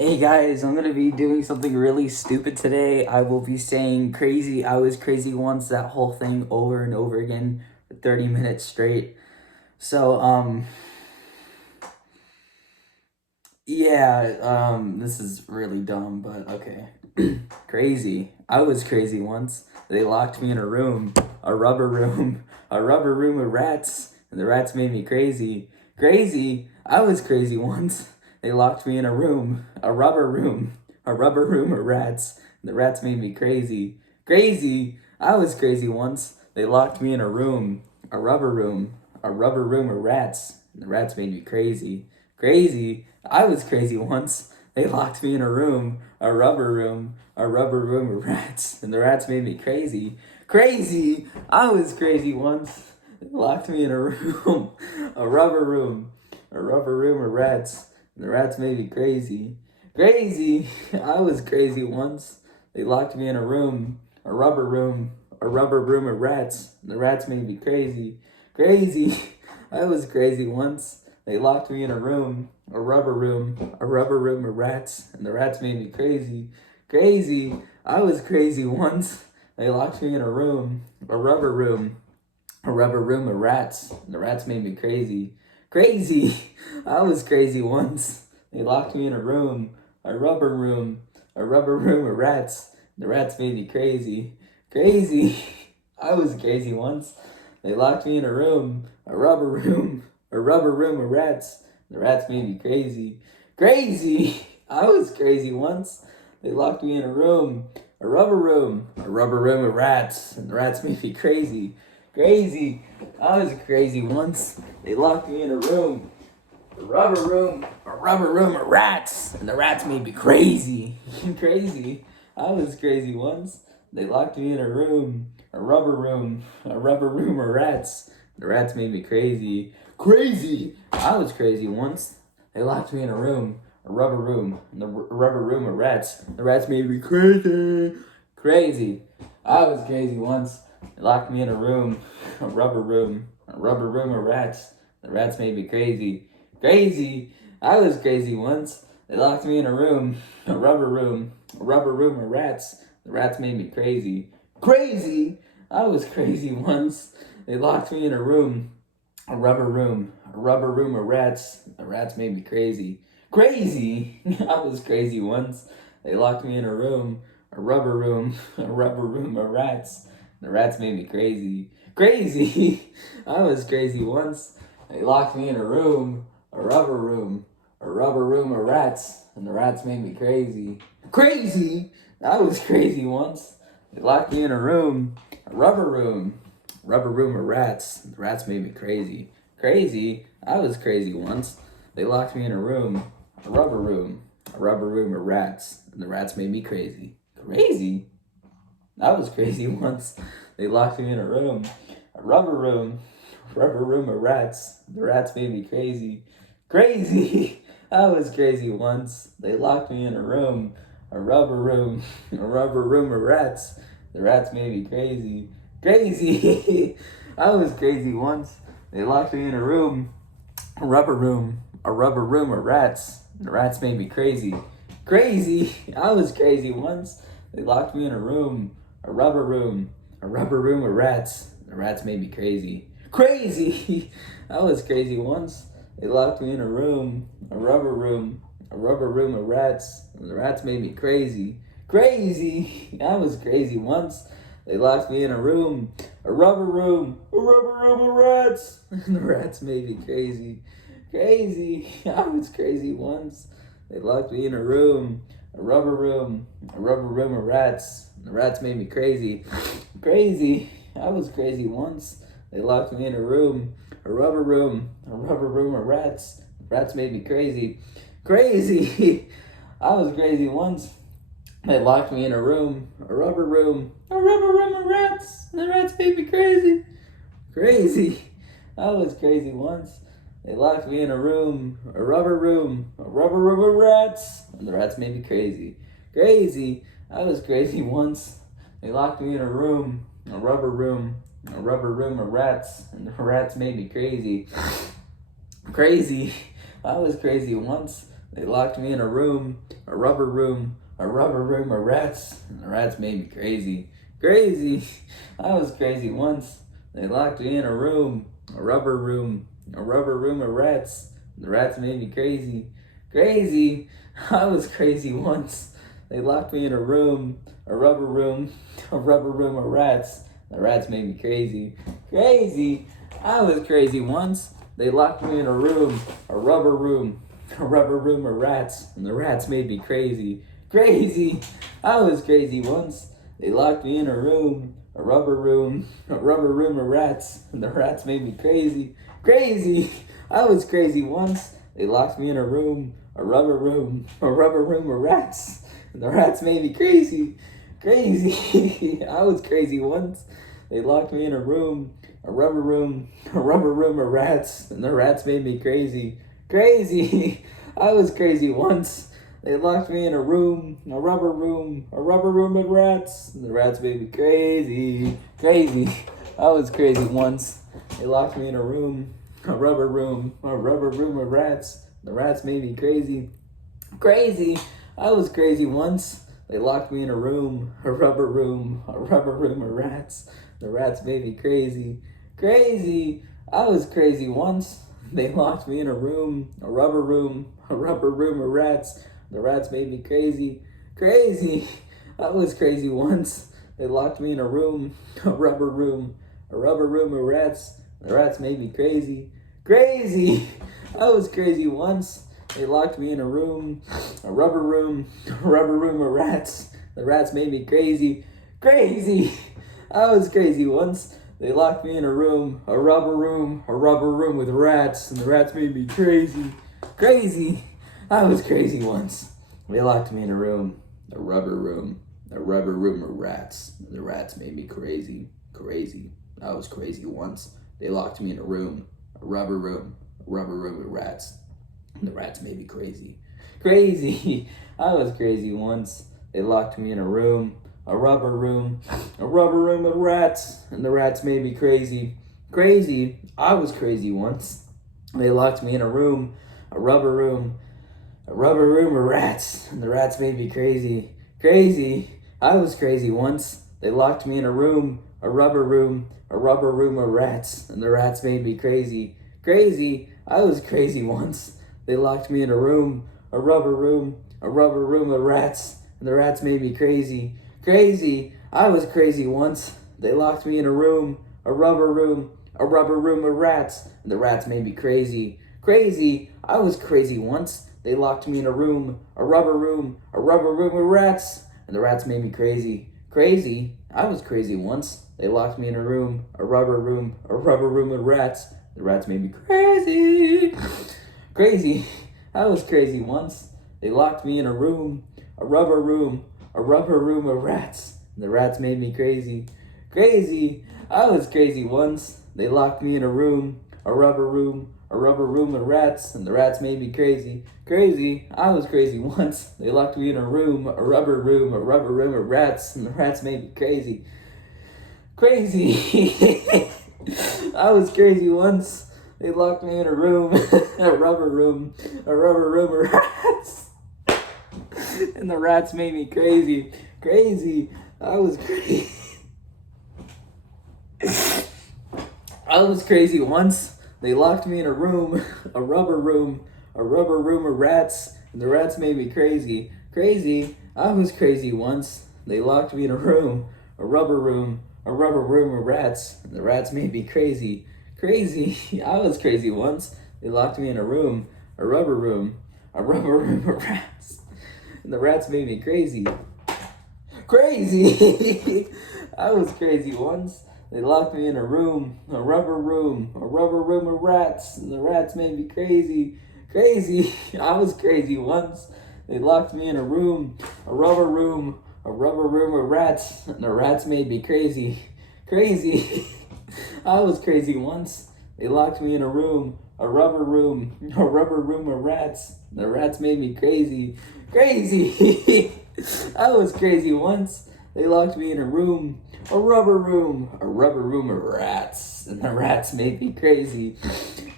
Hey guys, I'm gonna be doing something really stupid today. I will be saying crazy, I was crazy once, that whole thing over and over again for 30 minutes straight. So, this is really dumb, but okay. Crazy. I was crazy once. They locked me in a room, a rubber room, a rubber room of rats, and the rats made me crazy. Crazy. I was crazy once. They locked me in a room, a rubber room of rats, and the rats made me crazy. Crazy. I was crazy once. They locked me in a room, a rubber room of rats, and the rats made me crazy. Crazy. I was crazy once. They locked me in a room, a rubber room of rats, and the rats made me crazy. Crazy! I was crazy once. They locked me in a room, a rubber room of rats, and the rats made me crazy. Crazy! I was crazy once. They locked me in a room, a rubber room of rats, and the rats made me crazy. Crazy! I was crazy once. They locked me in a room, a rubber room of rats, and the rats made me crazy. Crazy. I was crazy once. They locked me in a room, a rubber room of rats, and the rats made me crazy. Crazy. I was crazy once. They locked me in a room, a rubber room of rats, and the rats made me crazy. Crazy. I was crazy once. They locked me in a room, a rubber room of rats. The rats made me crazy. Crazy! I was crazy once. They locked me in a room, a rubber room of rats. And the rats made me crazy. Crazy! I was crazy once. They locked me in a room, a rubber room of rats. And the rats made me crazy. Crazy! I was crazy once. They locked me in a room, a rubber room of rats. The rats made me crazy. Crazy! I was crazy once. They locked me in a room, a rubber room of rats. The rats made me crazy. Crazy! I was crazy once. They locked me in a room, a rubber room of rats. The rats made me crazy. Crazy! I was crazy once. They locked me in a room, a rubber room of rats. The rats made me crazy. Crazy! I was crazy once. They locked me in a room, a rubber room of rats. The rats made me crazy. Crazy! I was crazy once. They locked me in a room, a rubber room of rats. The rats made me crazy. Crazy! I was crazy once. They locked me in a room, a rubber room of rats. And the rats made me crazy. Crazy! I was crazy once. They locked me in a room, a rubber room of rats. The rats made me crazy. Crazy? I was crazy once. They locked me in a room, a rubber room of rats. And the rats made me crazy. Crazy? I was crazy once. They locked me in a room, a rubber room of rats. The rats made me crazy. Crazy? I was crazy once. They locked me in a room, a rubber room of rats. The rats made me crazy. Crazy! I was crazy once. They locked me in a room, a rubber room of rats. The rats made me crazy. Crazy! I was crazy once. They locked me in a room, a rubber room of rats. The rats made me crazy. Crazy! I was crazy once. They locked me in a room, a rubber room of rats. And the rats made me crazy. Crazy! I was crazy once. They locked me in a room, a rubber room of rats. And the rats made me crazy. Crazy! I was crazy once. They locked me in a room, a rubber room of rats. And the rats made me crazy. Crazy! I was crazy once. They locked me in a room, a rubber room of rats. The rats made me crazy. Crazy! I was crazy once. They locked me in a room, a rubber room of rats. And the rats made me crazy. Crazy! I was crazy once. They locked me in a room, a rubber room of rats. And the rats made me crazy. Crazy! I was crazy once. They locked me in a room, a rubber room of rats. And the rats made me crazy. Crazy! I was crazy once. They locked me in a room, a rubber room of rats, and the rats made me crazy. Crazy. I was crazy once. They locked me in a room, a rubber room of rats, and the rats made me crazy. Crazy. I was crazy once. They locked me in a room, a rubber room of rats. The rats made me crazy. Crazy. I was crazy once. They locked me in a room, a rubber room of rats, and the rats made me crazy. Crazy. I was crazy once. They locked me in a room, a rubber room of rats, and the rats made me crazy. Crazy. I was crazy once. They locked me in a room, a rubber room of rats, and the rats made me crazy. Crazy. I was crazy once. They locked me in a room, a rubber room of rats, and the rats made me crazy. Crazy. I was crazy once. They locked me in a room, a rubber room of rats, and the rats made me crazy. Crazy. I was crazy once. They locked me in a room, a rubber room of rats, and the rats made me crazy. Crazy. I was crazy once. They locked me in a room, a rubber room of rats. The rats made me crazy. Crazy. I was crazy once. They locked me in a room, a rubber room of rats. The rats made me crazy. Crazy. I was crazy once. They locked me in a room, a rubber room of rats. The rats made me crazy. Crazy. I was crazy once. They locked me in a room, a rubber room of rats. The rats made me crazy. Crazy. I was crazy once. They locked me in a room, a rubber room with rats, and the rats made me crazy. Crazy. I was crazy once. They locked me in a room, a rubber room of rats, and the rats made me crazy. Crazy. I was crazy once. They locked me in a room, a rubber room with rats, and the rats made me crazy. Crazy. I was crazy once. They locked me in a room, a rubber room of rats, and the rats made me crazy. Crazy. I was crazy once. They locked me in a room, a rubber room of rats, and the rats made me crazy. Crazy. I was crazy once. They locked me in a room, a rubber room of rats, and the rats made me crazy. Crazy. I was crazy once. They locked me in a room, a rubber room of rats, and the rats made me crazy. Crazy. I was crazy once. They locked me in a room, a rubber room of rats, and the rats made me crazy. Crazy. I was crazy once. They locked me in a room, a rubber room of rats, and the rats made me crazy. Crazy. I was crazy once. They locked me in a room, a rubber room of rats. The rats made me crazy. Crazy. I was crazy once. They locked me in a room, a rubber room of rats. And the rats made me crazy. Crazy. I was crazy once. They locked me in a room, a rubber room of rats, and the rats made me crazy. Crazy. I was crazy once. They locked me in a room, a rubber room of rats, and the rats made me crazy. Crazy. I was crazy once. They locked me in a room, a rubber room of rats, and the rats made me crazy. Crazy. I was crazy. I was crazy once. They locked me in a room, a rubber room of rats, and the rats made me crazy. Crazy. I was crazy once. They locked me in a room, a rubber room of rats, and the rats made me crazy. Crazy. I was crazy once. They locked me in a room, a rubber room of rats, and the rats made me crazy. Crazy. I was crazy once. They locked me in a room, a rubber room of rats, and the rats made me crazy. Crazy. I was crazy once. They locked me in a room, a rubber room of rats, and the rats made me crazy. Crazy. I was crazy once. They locked me in a room, a rubber room of rats, and the rats made me crazy. Crazy. I was crazy once. They locked me in a room, a rubber room of rats, and the rats made me crazy.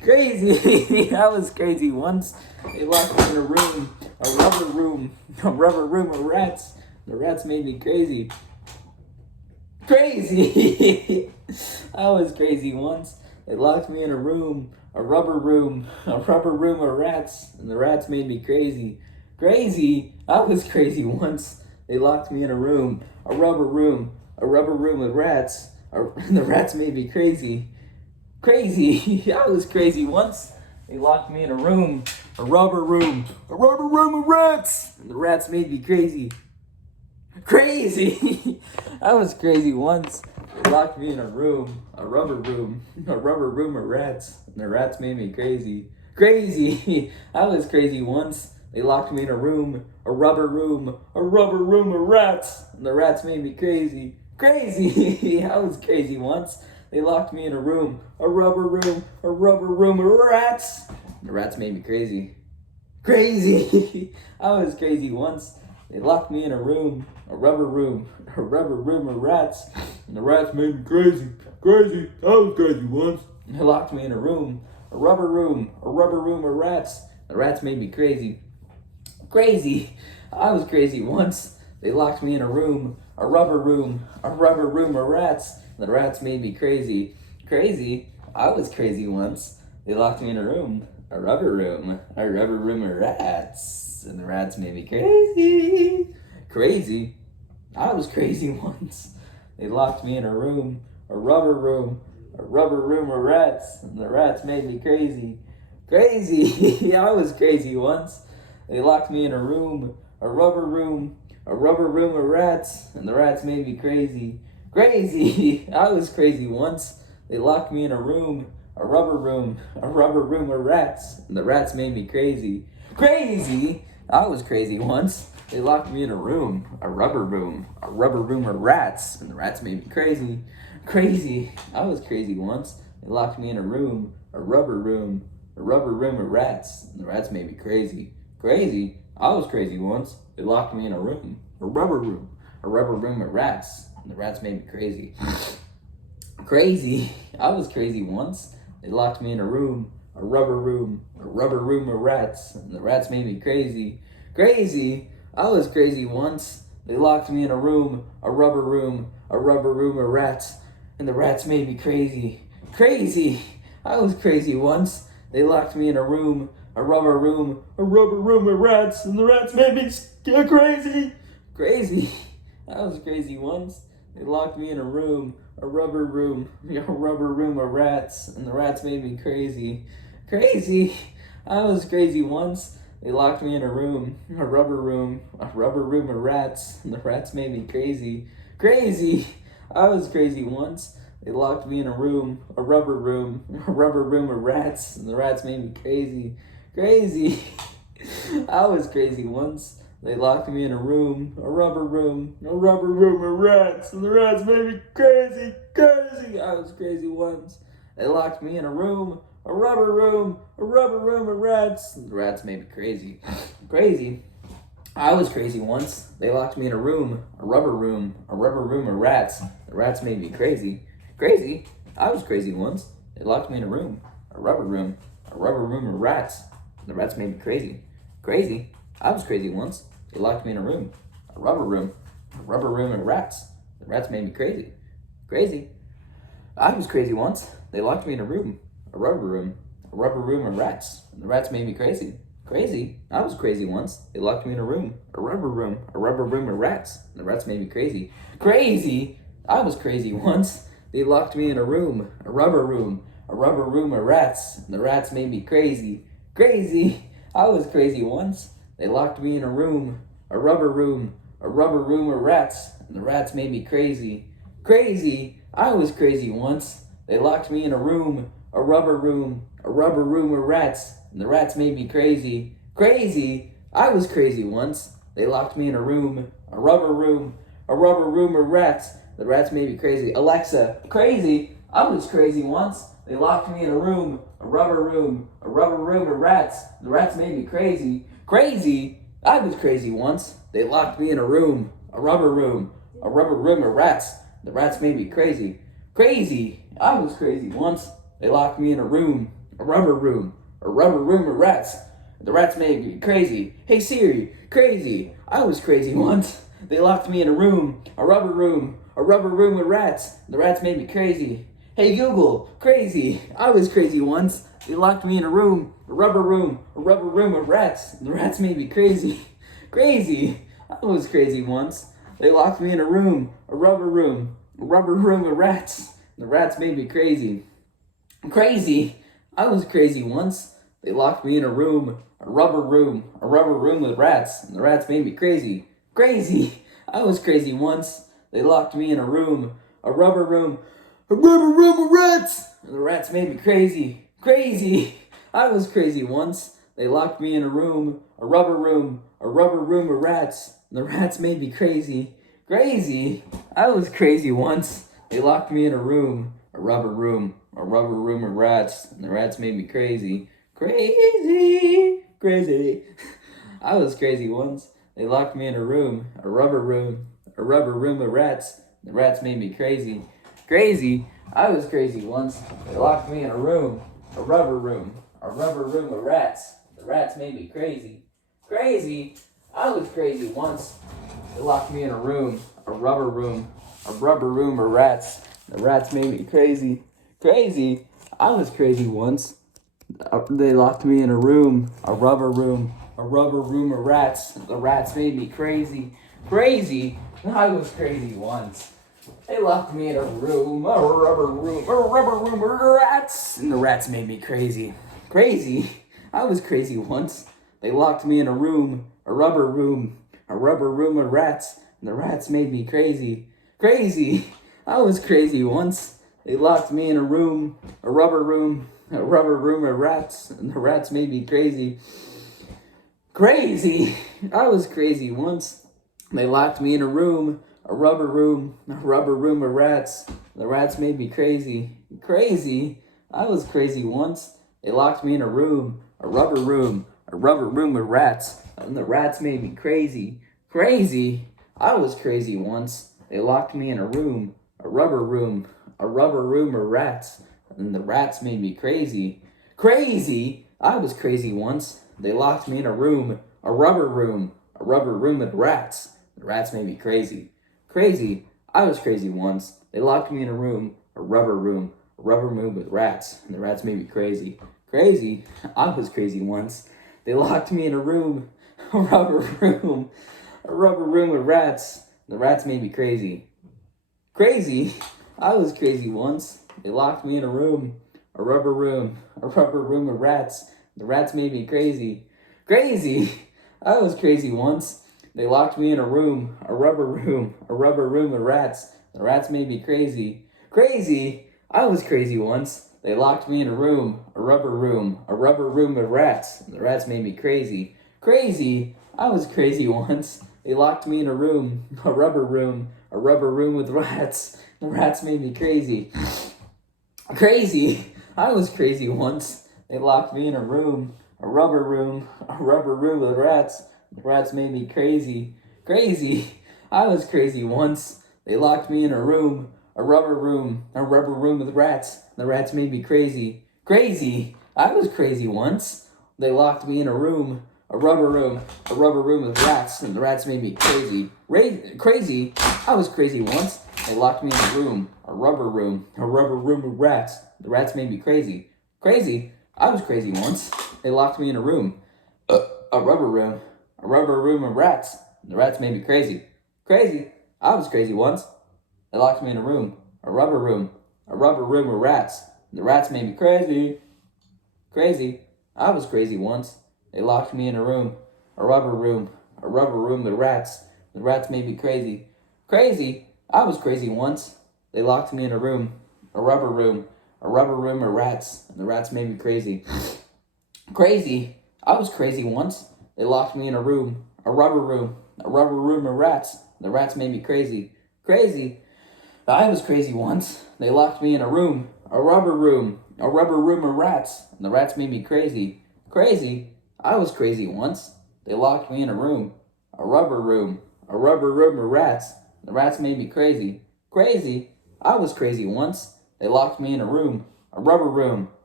Crazy. I was crazy once. They locked me in a rubber room of rats. The rats made me crazy. Crazy. I was crazy once. They locked me in a rubber room of rats, and the rats made me crazy. Crazy. I was crazy once. They locked me in a rubber room of rats, and the rats made me crazy. Crazy. I was crazy once. They locked me in a rubber room of rats, and the rats made me crazy. Crazy. I was crazy once. They locked me in a rubber room of rats, and the rats made me crazy. Crazy. I was crazy once. They locked me in a rubber room of rats, and the rats made me crazy. Crazy. I was crazy once. They locked me in a rubber room of rats, and the rats made me crazy. Crazy. I was crazy once. They locked me in a rubber room of rats, and the rats made me crazy. Crazy. I was crazy once. They locked me in a rubber room of rats. The rats made me crazy. Crazy. I was crazy once. They locked me in a rubber room of rats. The rats made me crazy. Crazy. I was crazy once. They locked me in a rubber room of rats, and the rats made me crazy. Crazy. I was crazy once. They locked me in a rubber room of rats, and the rats made me crazy. Crazy. I was crazy once. They locked me in a rubber room of rats, and the rats made me crazy. Crazy. I was crazy once. They locked me in a rubber room of rats, and the rats made me crazy. Crazy. I was crazy once. They locked me in a rubber room of rats, and the rats made me crazy. Crazy. I was crazy once. They locked me in a rubber room of rats, and the rats made me crazy. Crazy. I was crazy once. They locked me in a rubber room of rats, and the rats made me crazy. Crazy. I was crazy once. They locked me in a rubber room of rats, and the rats made me crazy. Crazy. I was crazy once. They locked me in a rubber room of rats, and the rats made me crazy. Crazy. I was crazy once. They locked me in a rubber room of rats, and the rats made me crazy. Crazy. I was crazy once. They locked me in a rubber room of rats, and the rats made me crazy. Crazy. I was crazy once. They locked me in a rubber room of rats, and the rats made me crazy. Crazy. I was crazy once. They locked me in a rubber room of rats, and the rats made me crazy. Crazy. I was crazy once. They locked me in a rubber room of rats, and the rats made me crazy. Crazy. I was crazy once. They locked me in a rubber room of rats, and the rats made me crazy. Crazy. I was crazy once. They locked me in a rubber room of rats. The rats made me crazy. Crazy. I was crazy once. They locked me in a rubber room of rats. The rats made me crazy. Crazy. I was crazy once. They locked me in a rubber room of rats. The rats made me crazy. Crazy. I was crazy once. They locked me in a rubber room of rats. And the rats made me crazy. Crazy. I was crazy once. They locked me in a rubber room of rats. And the rats made me crazy. Crazy. I was crazy once. They locked me in a rubber room of rats. And the rats made me crazy. Crazy. I was crazy once. They locked me in a rubber room of rats, and the rats made me crazy. Crazy. I was crazy once. They locked me in a rubber room of rats, and the rats made me crazy. Crazy. I was crazy once. They locked me in a rubber room of rats. The rats made me crazy. Alexa, crazy. I was crazy once. They locked me in a rubber room of rats. The rats made me crazy. Crazy. I was crazy once. They locked me in a rubber room of rats. The rats made me crazy. Crazy. I was crazy once. They locked me in a a rubber room of rats. The rats made me crazy. Hey Siri, crazy. I was crazy once. They locked me in a rubber room with rats. The rats made me crazy. Hey Google, crazy. I was crazy once. They locked me in a rubber room with rats. The rats made me crazy. Crazy. I was crazy once. They locked me in a rubber room with rats. The rats made me crazy. Crazy. I was crazy once. They locked me in a rubber room with rats. And the rats made me crazy. Crazy. I was crazy once. They locked me in a rubber room with rats. And the rats made me crazy. Crazy. I was crazy once. They locked me in a rubber room with rats. And the rats made me crazy. Crazy. I was crazy once. They locked me in a rubber room with rats. And the rats made me crazy. Crazy. Crazy. I was crazy once. They locked me in a rubber room with rats. The rats made me crazy. Crazy. I was crazy once. They locked me in a rubber room with rats. The rats made me crazy. Crazy. I was crazy once. They locked me in a rubber room with rats. The rats made me crazy. Crazy. I was crazy once. They locked me in a rubber room with rats. The rats made me crazy. Crazy. I was crazy once. They locked me in a rubber room with rats. And the rats made me crazy. Crazy. I was crazy once. They locked me in a rubber room with rats. And the rats made me crazy. Crazy. I was crazy once. They locked me in a rubber room with rats. And the rats made me crazy. Crazy. I was crazy once. They locked me in a rubber room with rats. The rats made me crazy. Crazy. I was crazy once. They locked me in a rubber room with rats. And the rats made me crazy. Crazy. I was crazy once. They locked me in a rubber room with rats. And the rats made me crazy. Crazy. I was crazy once. They locked me in a rubber room with rats. The rats made me crazy. Crazy. I was crazy once. They locked me in a rubber room with rats. And the rats made me crazy. Crazy. I was crazy once. They locked me in a rubber room with rats. The rats made me crazy. Crazy. I was crazy once. They locked me in a rubber room with rats. The rats made me crazy. Crazy. I was crazy once. They locked me in a rubber room with rats. The rats made me crazy. Crazy. I was crazy once. They locked me in a rubber room with rats. The rats made me crazy. Crazy. I was crazy once. They locked me in a rubber room with rats. The rats made me crazy. Crazy. I was crazy once. They locked me in a rubber room with rats. The rats made me crazy. Crazy. I was crazy once. They locked me in a rubber room with rats. The rats made me crazy. Crazy. I was crazy once. They locked me in a rubber room with rats. And the rats made me crazy. Crazy. I was crazy once. They locked me in a rubber room with rats. The rats made me crazy. Crazy. I was crazy once. They locked me in a rubber room with rats. The rats made me crazy. Crazy. I was crazy once. They locked me in a rubber room with rats. The rats made me crazy. Crazy. I was crazy once. They locked me in a rubber room with rats. The rats made me crazy. Crazy. I was crazy once. They locked me in a rubber room with rats. The rats made me crazy. Crazy. I was crazy once. They locked me in a rubber room with rats. The rats made me crazy. Crazy. I was crazy once. They locked me in a rubber room with rats. And the rats made me crazy. Crazy. I was crazy once. They locked me in a rubber room with rats. The rats made me crazy. Crazy. I was crazy once. They locked me in a rubber room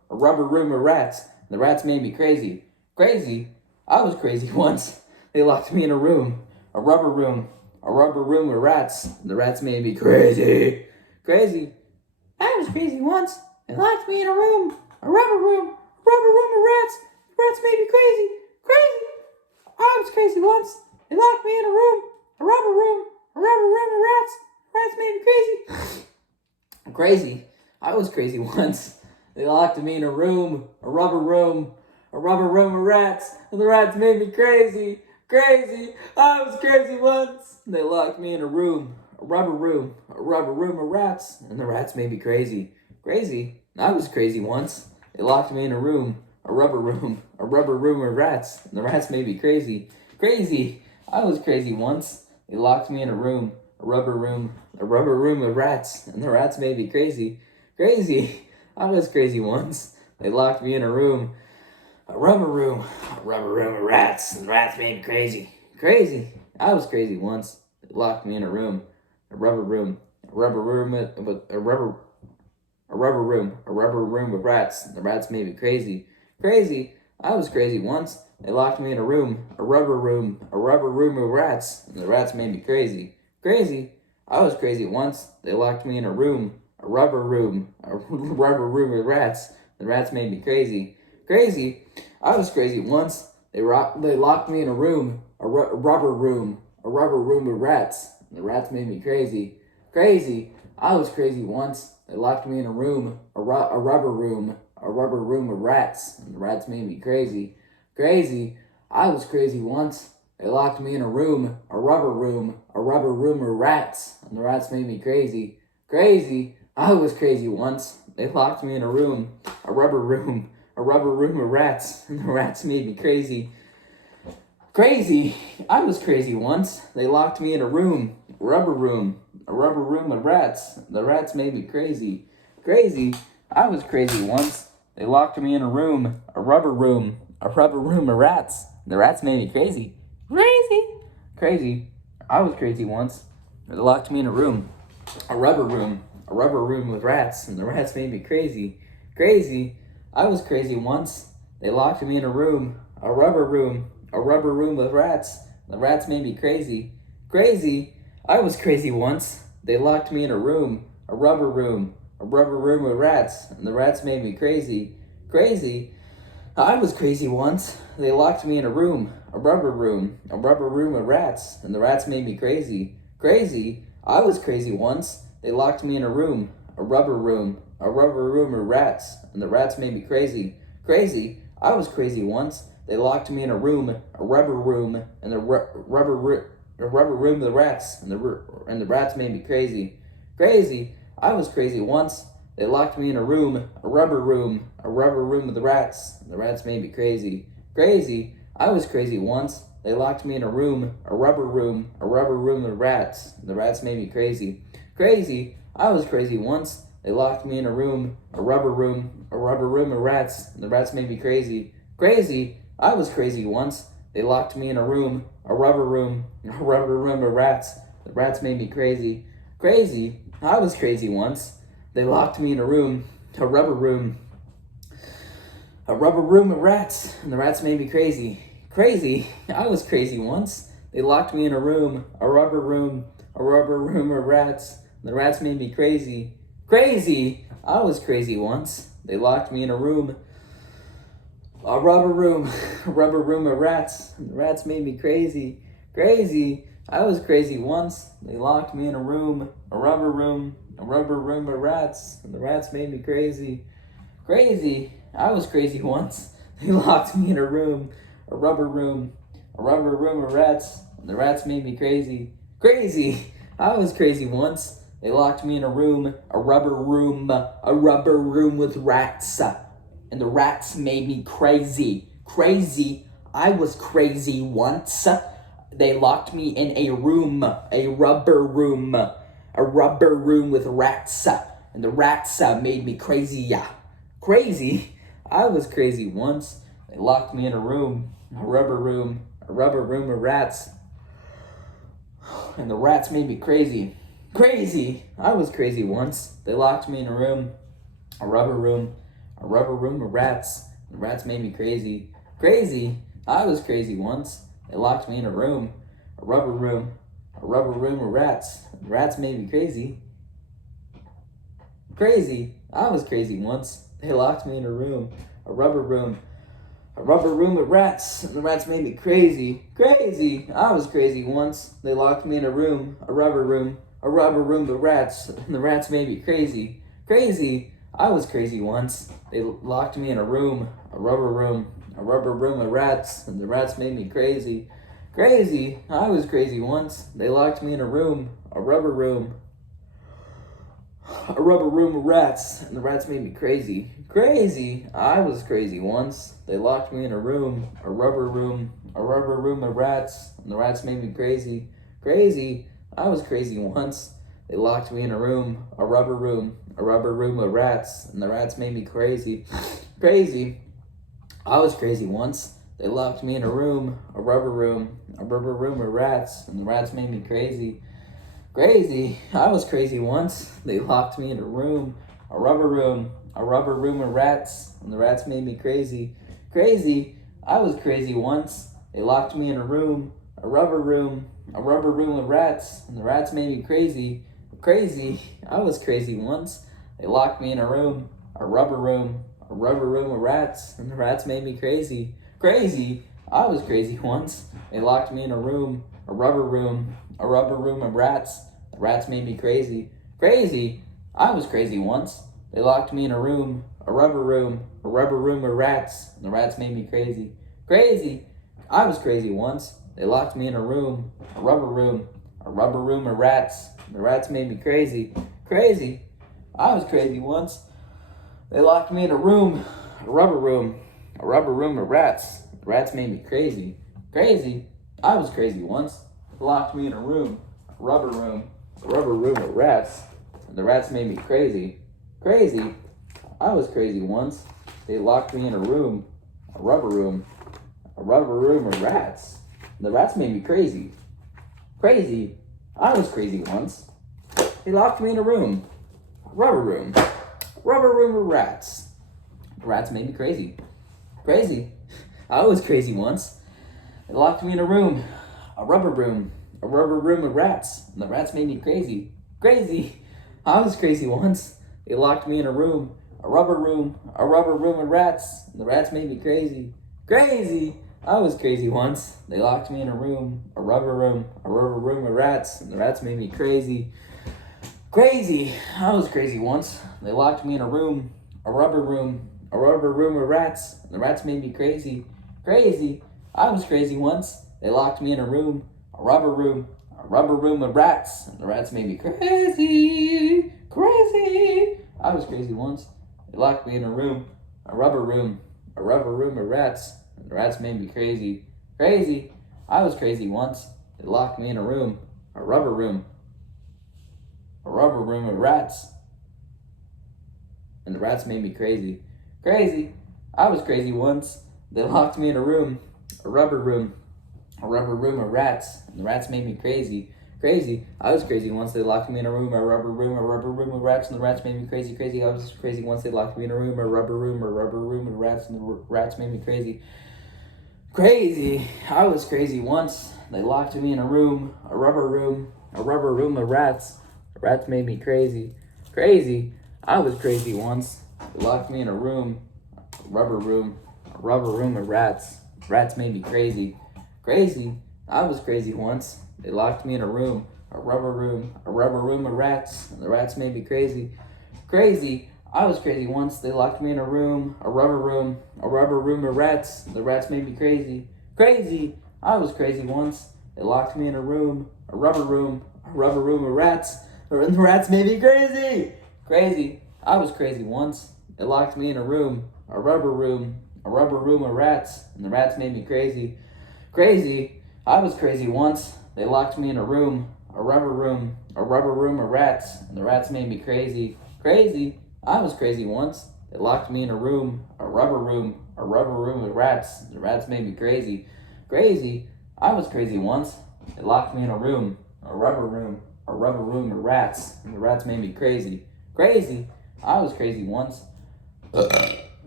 a rubber room of rats. The rats made me crazy. Crazy? I was crazy once. They locked me in a room, a rubber room of rats. The rats made me crazy. Crazy? I was crazy once. They locked me in a room, a rubber room of rats. The rats made me crazy. Crazy? I was crazy once. They locked me in a room, a rubber room of rats. The rats made me crazy. Crazy? I was crazy once. They locked me in a room, a rubber room of rats, and the rats made me crazy. Crazy? I was crazy once. They locked me in a room, a rubber room of rats, and the rats made me crazy. Crazy? I was crazy once. They locked me in a room, a rubber room of rats, and the rats made me crazy. Crazy? I was crazy once. They locked me in a room, a rubber room of rats, and the rats made me crazy. Crazy? I was crazy once. They locked me in a room, a rubber room of rats, and the rats made me crazy. Crazy? I was crazy once. They locked me in a room, a rubber room of rats, and the rats made me crazy. Crazy? I was crazy once. They locked me in a room, a rubber room of rats, and the rats made me crazy. Crazy? I was crazy once. They locked me in a room, a rubber room of rats. The rats made me crazy. Crazy? I was crazy once. They locked me in a room, a rubber room of rats. The rats made me crazy. Crazy? I was crazy once. They locked me in a room, a rubber room of rats. And the rats made me crazy. Crazy? I was crazy once. They locked me in a room, a rubber room of rats. And the rats made me crazy. Crazy? I was crazy once. They locked me in a room, a rubber room of rats. And the rats made me crazy. Crazy? I was crazy once. They locked me in a room, a rubber room of rats. The rats made me crazy. Crazy? I was crazy once. They locked me in a room, a rubber room of rats. The rats made me crazy. Crazy? Crazy? I was crazy once. They locked me in a room, a rubber room with rats, and the rats made me crazy. Crazy? I was crazy once. They locked me in a room, a rubber room with rats. The rats made me crazy. Crazy? I was crazy once. They locked me in a room, a rubber room with rats, and the rats made me crazy. Crazy? I was crazy once. They locked me in a room, a rubber room of rats, and the rats made me crazy. Crazy? I was crazy once. They locked me in a room, a rubber room of rats, and the rats made me crazy. Crazy? I was crazy once. They locked me in a room, a rubber room, and the rubber room of the rats, and the rats made me crazy. Crazy? I was crazy once. They locked me in a room, a rubber room of the rats, and the rats made me crazy. Crazy? I was crazy once. They locked me in a room, a rubber room of rats, and the rats made me crazy. Crazy? I was crazy once. They locked me in a room, a rubber room of rats, and the rats made me crazy. Crazy? I was crazy once. They locked me in a room, a rubber room of rats. The rats made me crazy. Crazy? I was crazy once. They locked me in a room, a rubber room of rats, and the rats made me crazy. Crazy? I was crazy once. They locked me in a room, a rubber room of rats, and the rats made me crazy. Crazy? I was crazy once. They locked me in a room, a rubber room of rats, and the rats made me crazy. Crazy? I was crazy once. They locked me in a room, a rubber room of rats, and the rats made me crazy. Crazy? I was crazy once. They locked me in a room, a rubber room of rats, and the rats made me crazy. Crazy? I was crazy once. They locked me in a room, a rubber room with rats, and the rats made me crazy. Crazy? I was crazy once. They locked me in a room, a rubber room with rats, and the rats made me crazy. Crazy? I was crazy once. They locked me in a room, a rubber room of rats, and the rats made me crazy. Crazy? I was crazy once. They locked me in a room, a rubber room a rubber room of rats. The rats made me crazy. Crazy. I was crazy once. They locked me in a room. A rubber room. A rubber room of rats. The rats made me crazy. Crazy. I was crazy once. They locked me in a room. A rubber room. A rubber room with rats. And the rats made me crazy. Crazy. I was crazy once. They locked me in a room. A rubber room. A rubber room with rats. And the rats made me crazy. Crazy. I was crazy once. They locked me in a room. A rubber room. A rubber room with rats. And the rats made me crazy. Crazy. I was crazy once. They locked me in a room. A rubber room. A rubber room of rats, and the rats made me crazy. Crazy. I was crazy once. They locked me in a room. A rubber room of rats, and the rats made me crazy. Crazy. I was crazy once. They locked me in a room. A rubber room of rats, and the rats made me crazy. Crazy. I was crazy once. They locked me in a room. A rubber room of rats, and the rats made me crazy. Crazy. I was crazy once. They locked me in a room. A rubber room of rats, and the rats made me crazy. Crazy. I was crazy once. They locked me in a room. A rubber room of rats, and the rats made me crazy. Crazy. I was crazy once. They locked me in a room. A rubber room of rats, and the rats made me crazy. Crazy. I was crazy once. They locked me in a room. A rubber room of rats. The rats made me crazy. Crazy. I was crazy once. They locked me in a room. A rubber room of rats. And the rats made me crazy. Crazy. I was crazy once. They locked me in a room. A rubber room of rats. And the rats made me crazy. Crazy. I was crazy once. They locked me in a room. A rubber room of rats. The rats made me crazy. Crazy. I was crazy once. They locked me in a room. A rubber room of rats. And the rats made me crazy. Crazy. I was crazy once. They locked me in a room. A rubber room of rats. And the rats made me crazy. Crazy. I was crazy once. They locked me in a room. A rubber room of rats. The rats made me crazy. Crazy. I was crazy once. They locked me in a room. A rubber room of rats, and the rats made me crazy. Crazy. I was crazy once. They locked me in a room. A rubber room of rats, and the rats made me crazy. Crazy. I was crazy once. They locked me in a room. A rubber room of rats, and the rats made me crazy. Crazy. I was crazy once. They locked me in a room. A rubber room of rats, and the rats made me crazy. Crazy. I was crazy once. They locked me in a room. A rubber room of rats, and the rats made me crazy. Crazy. I was crazy once. They locked me in a room. A rubber room of rats, and the rats made me crazy. Crazy. I was crazy once. They locked me in a room. A rubber room of rats, and the rats made me crazy. Crazy. I was crazy once. They locked me in a room. A rubber room of rats, and the rats made me crazy. Crazy. I was crazy once. They locked me in a room. A rubber room of rats, and the rats made me crazy. Crazy. I was crazy once. They locked me in a room. A rubber room of rats, and the rats made me crazy. Crazy. I was crazy once. They locked me in a room. A rubber room of rats. The rats made me crazy. Crazy. I was crazy once. They locked me in a room. A rubber room of rats. Rats made me crazy. Crazy. I was crazy once. They locked me in a room. A rubber room of rats. And the rats made me crazy. Crazy. I was crazy once. They locked me in a room. A rubber room of rats. And the rats made me crazy. Crazy. I was crazy once. They locked me in a room. A rubber room of rats. And the rats made me crazy. Crazy. I was crazy once. They locked me in a room. A rubber room of rats, and the rats made me crazy. Crazy. I was crazy once. They locked me in a room. A rubber room of rats, and the rats made me crazy. Crazy. I was crazy once. They locked me in a room. A rubber room of rats, and the rats made me crazy. Crazy. I was crazy once. They locked me in a room. A rubber room of rats, and the rats made me crazy. Crazy. I was crazy once.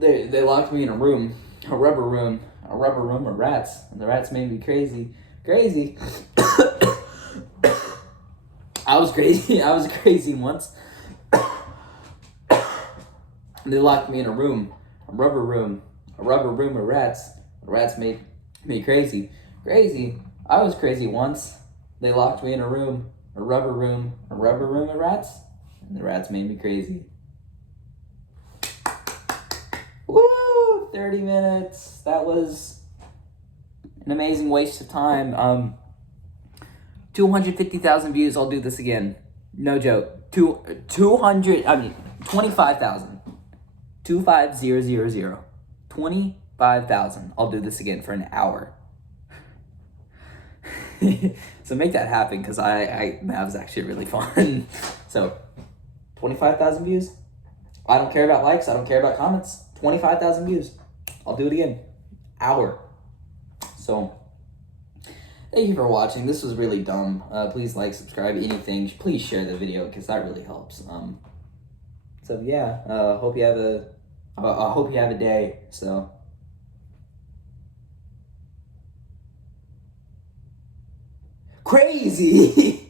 They locked me in a room, a rubber room of rats, and the rats made me crazy. I was crazy once. They locked me in a room, a rubber room of rats. The rats made me crazy. I was crazy once. They locked me in a room, a rubber room of rats, and the rats made me crazy. Woo! 30 minutes. That was an amazing waste of time. 250,000 views. I'll do this again. No joke. 25,000. 25000. 25,000. I'll do this again for an hour. So make that happen, because that was actually really fun. So 25,000 views. I don't care about likes. I don't care about comments. 25,000 views. I'll do it again. Hour. So thank you for watching. This was really dumb. Please like, subscribe, anything. Please share the video, because that really helps. So yeah, I hope you have a day. So crazy.